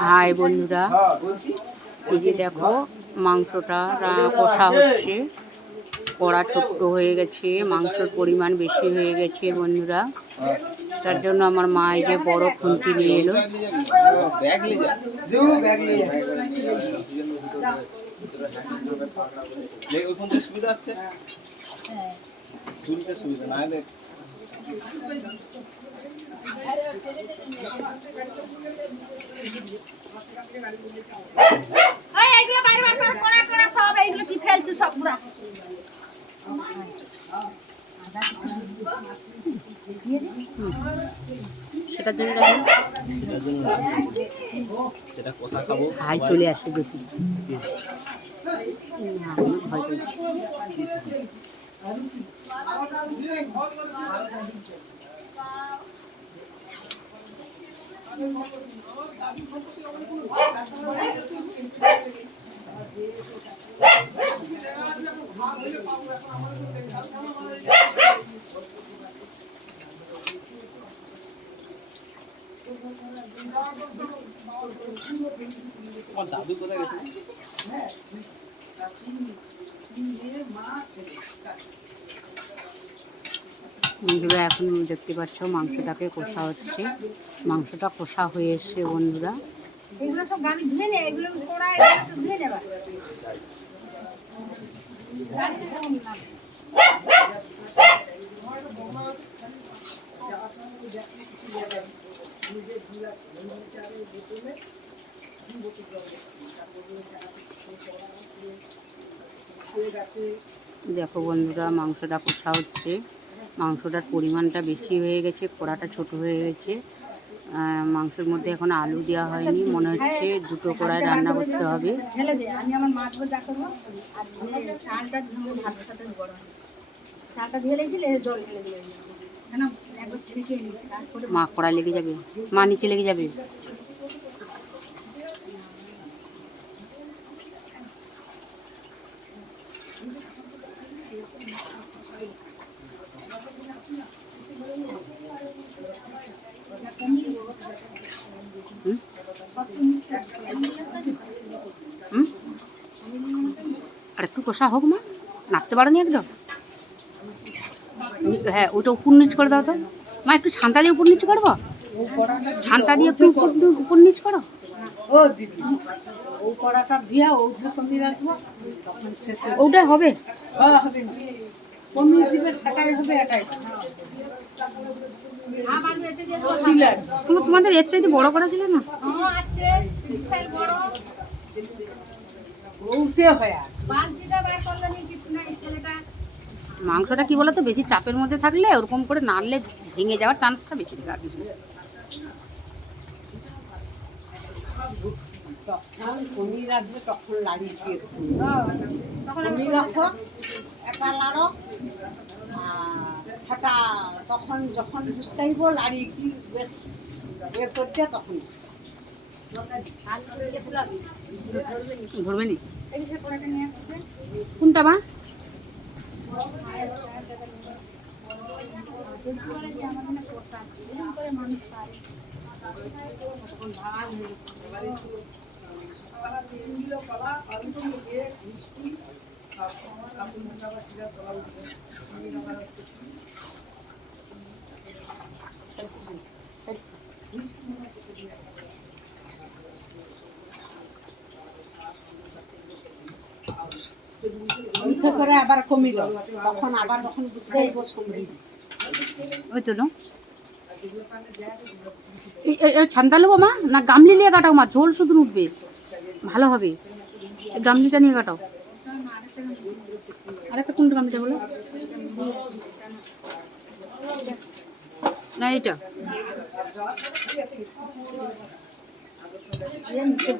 High বন্ধুরা এই যে দেখো মাংসটা কষা হচ্ছে। কড়া ছোট্ট হয়ে গেছে মাংসর পরিমাণ বেশি হয়ে গেছে বন্ধুরা। তার জন্য আমার মা এই যে বড় খুন্তি নিয়ে এলো। সুবিধা হ্যাঁ। এইগুলো বাইরে বার কর কোনা কোনা সব এইগুলো কি ফেলছো সব পুরা? সেটার জন্য রাখো। কষা খাব। হাই চলে আসছে আমি ভয় পেয়েছি আমার দাদু কোথায় গেছে? বন্ধুরা এখন দেখতে পাচ্ছ মাংসটাকে কষা হচ্ছে। মাংসটা কষা হয়ে এসছে বন্ধুরা। দেখো বন্ধুরা মাংসটা কষা হচ্ছে। মাংসটার পরিমাণটা বেশি হয়ে গেছে কড়াটা ছোট হয়ে গেছে। মাংসের মধ্যে এখন আলু দেওয়া হয়নি মনে হচ্ছে দুটো কড়ায় রান্না করতে হবে। মা কড়া লেগে যাবে মা নিচে লেগে যাবে। একটু কষা হোক মা নাড়তে পারো নি একদম। হ্যাঁ ওটা উপর নিচ করে দাও তো। মা একটু ছান্তা দিয়ে উপর নিচ করব? ছান্তা দিয়ে একটু উপর উপর নিচ করো। ও দিদি ও কড়াটা দিয়া ওটা তুমি রাখব ওটা হবে। হ্যাঁ হবে। না। তুমি দিবে সেটাই হবে এটাই। কিন্তু তোমাদের এর চাইতে বড় করা ছিল না? হ্যাঁ আছে মিক্সার বড়। মাংসটা কি বলতো, বেশি চাপের মধ্যে থাকলে ওরকম করে নাড়লে ভেঙে যাওয়ার চান্সটা বেশি থাকে তখন যখন বুঝতেইব লাড়ি কি, বেশ করতে তখন আর দিয়ে ফুলাবি ধরবে নি? এই যে কোড়াটা নিয়ে আসবে কোনটা মা? মিঠে করে আবার কমিল। তখন আবার যখন বুঝতেইব সময় ওই তো ছান্দা নেব মা? না গামলি নিয়ে কাটাও মা? ঝোল শুধু উঠবে ভালো হবে। গামলিটা নিয়ে কাটাও। আরেকটা কোনটা গামলিটা বলো? না এটা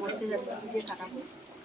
বসে যাবে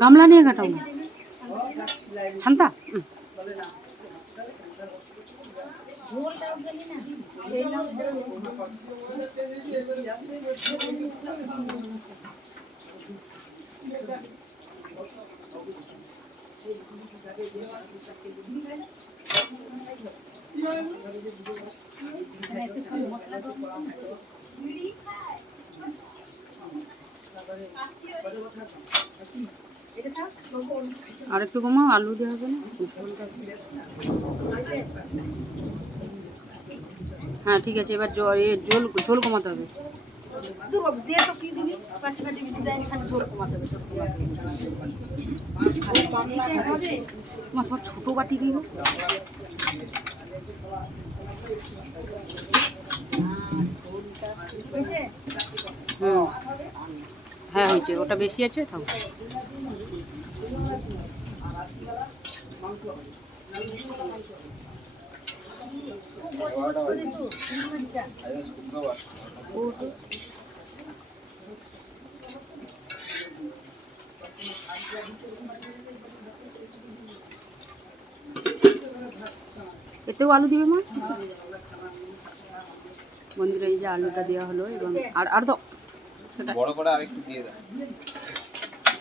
গামলা নিয়ে কাটাও না ছান্তা হুম। আর একটু কমাও, আলু দেওয়া হবে হ্যাঁ ঠিক আছে, এবার জল, এ ঝোল কমাতে হবে? তোমার তোমার ছোটো বাটি দিব? হুম। হ্যাঁ হয়েছে। ওটা বেশি আছে থাক এতেও আলু দিবে মা? বন্ধুরা এই যে আলুটা দেওয়া হলো এবং আর আর দাও। বড় করে আরেকটু দিয়ে দাও।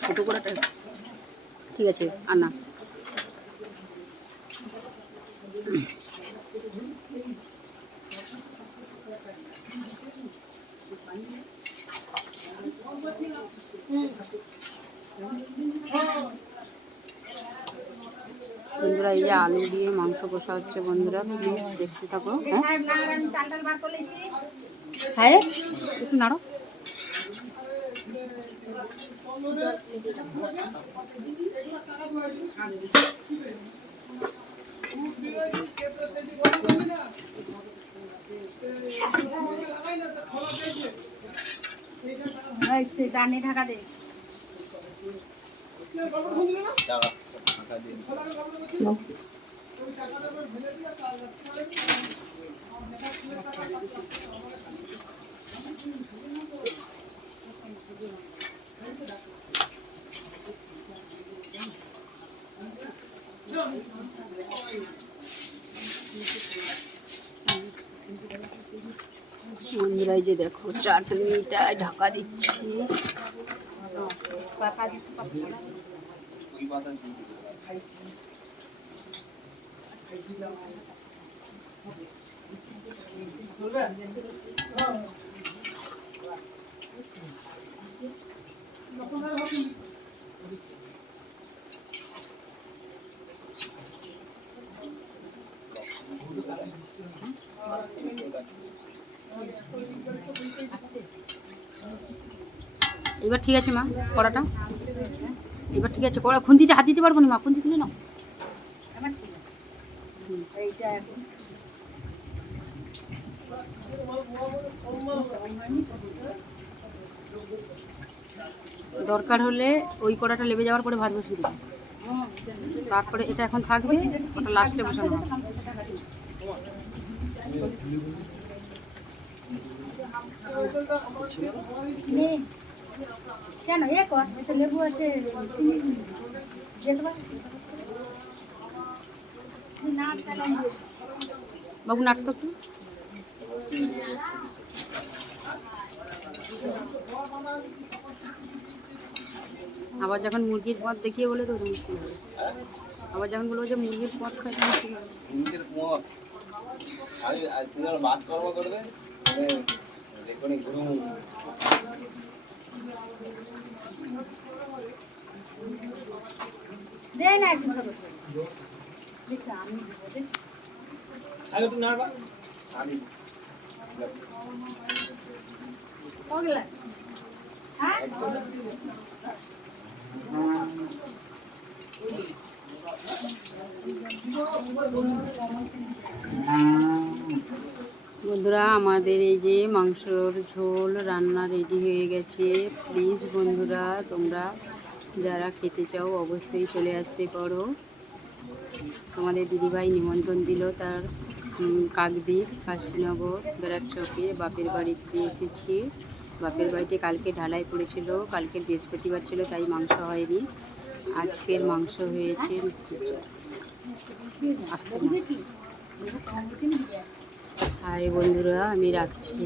ছোটো করে ঠিক আছে আর না বন্ধুরা এই যে আলু দিয়ে মাংস কষা হচ্ছে বন্ধুরা প্লিজ দেখতে থাকো হ্যাঁ সাহেব, একটু নাড়ো জানি ঢাকা দিয়ে। বন্ধুরা যে দেখো চাটনিটা ঢাকা দিচ্ছি। পাকা দিচ্ছি, পাকা দিচ্ছি। ওই পাতা দিয়ে দিই। এবার ঠিক আছে মা কড়াটা এবার ঠিক আছে কড়া খুন্তিতে হাত দিতে পারব না মা? খুন্তি দিলে না। দরকার হলে ওই কড়াটা লেবে যাওয়ার পরে ভাত বসিয়ে দেবো। তারপরে এটা এখন থাকবে, ওটা লাস্টে বসানো হবে। কেন? এ কর এতে লেবু আছে চিনি যেতে পারো তুই না তাহলে আমি দিয়ে দিচ্ছি। বাবু নাটতো একটু আবার যখন মুরগির পথ দেখিয়ে বলে তো ওটা মুশকিল হবে? আবার যখন বলব যে মুরগির পথ খাই তখন মুশকিল হবে। নিজের মত আমি আজ তুমি যখন বাদ কর্ম করবে? মানে দেখুন গুরু দে না একটু সব আমি আগে তুমি নাড়বা আমি ক গ্লাস? হ্যাঁ। বন্ধুরা আমাদের এই যে মাংসর ঝোল রান্না রেডি হয়ে গেছে। প্লিজ বন্ধুরা তোমরা যারা খেতে চাও অবশ্যই চলে আসতে পারো। তোমাদের দিদিভাই নিমন্ত্রণ দিল তার কাকদ্বীপ কাশীনগর বেড়ার চকে বাপের বাড়িতে এসেছি। বাপের বাড়িতে কালকে ঢালাই পড়েছিল কালকে বৃহস্পতিবার ছিল তাই মাংস হয়নি। আজকের মাংস হয়েছে আসতে হাই বন্ধুরা আমি রাখছি